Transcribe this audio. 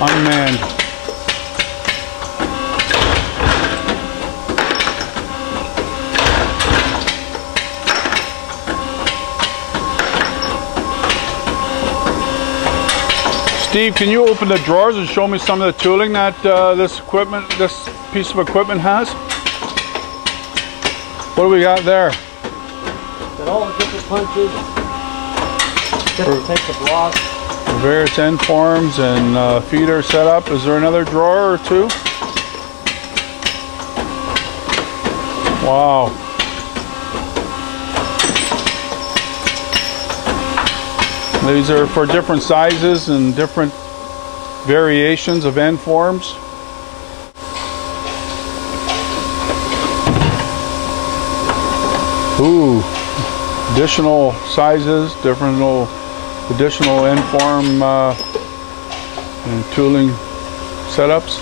unmanned. Steve, can you open the drawers and show me some of the tooling that this piece of equipment has? What do we got there? Got all the different punches. Just take the block. Various end forms and feeder setup. Is there another drawer or two? Wow. These are for different sizes and different variations of end forms. Ooh, additional sizes, additional end form and tooling setups.